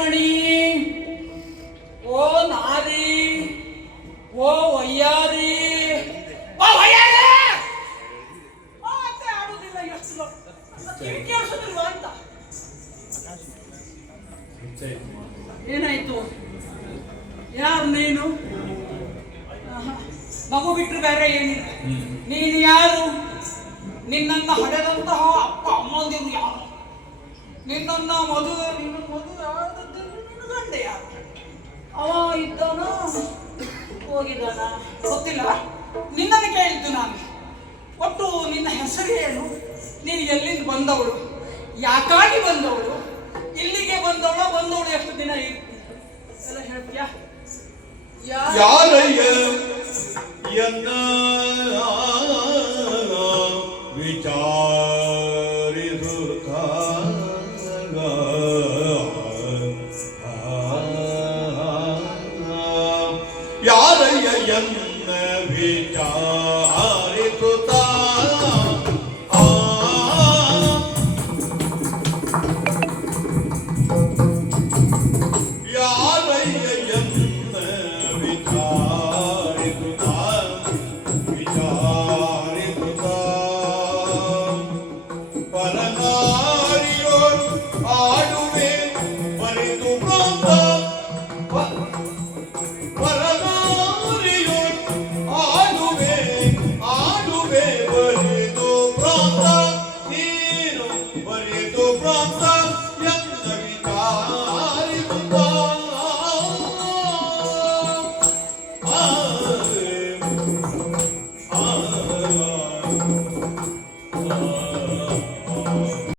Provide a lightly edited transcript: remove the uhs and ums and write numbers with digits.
ಮಣಿ, ಓ ನಾರಿ, ಓ ವಯ್ಯಾರಿ, ಓ ವಯ್ಯಾರಿ ಮತ್ತೆ ಆಡುದಿಲ್ಲ. ಎಷ್ಟು ಕೇಳಿಸೋದಿಲ್ವಾ ಅಂತ. ಏನಾಯ್ತು? ಯಾರು ನೀನು? ಮಗು ಬಿಟ್ಟರು ಬೇರೆ ಏನಿಲ್ಲ. ನೀನು ಯಾರು? ನಿನ್ನನ್ನು ಹಡೆದಂತಹ ಅಪ್ಪ ಅಮ್ಮಂದಿರು ಯಾರು? ನಿನ್ನ ಮದುವೆ ಗಂಡ ಯಾರು? ಅವ ಇದ್ದಾನ ಹೋಗಿದ್ದಾನ ಗೊತ್ತಿಲ್ಲ. ನಿನ್ನನ್ನು ಕೇಳಿದ್ದು ನಾನು. ಒಟ್ಟು ನಿನ್ನ ಹೆಸರು ಏನು? ನೀನು ಎಲ್ಲಿಂದ ಬಂದವಳು? ಯಾಕಾಗಿ ಬಂದವಳು? ಇಲ್ಲಿಗೆ ಬಂದವಳು ಎಷ್ಟು ದಿನ ಎಲ್ಲ ಹೇಳ್ತೀಯಾ? ಯಾರಯ್ಯ ಎನ್ನ ಯಾರಯ್ಯ ಎನ್ನ ವಿಚಾರಿಸುತ್ತ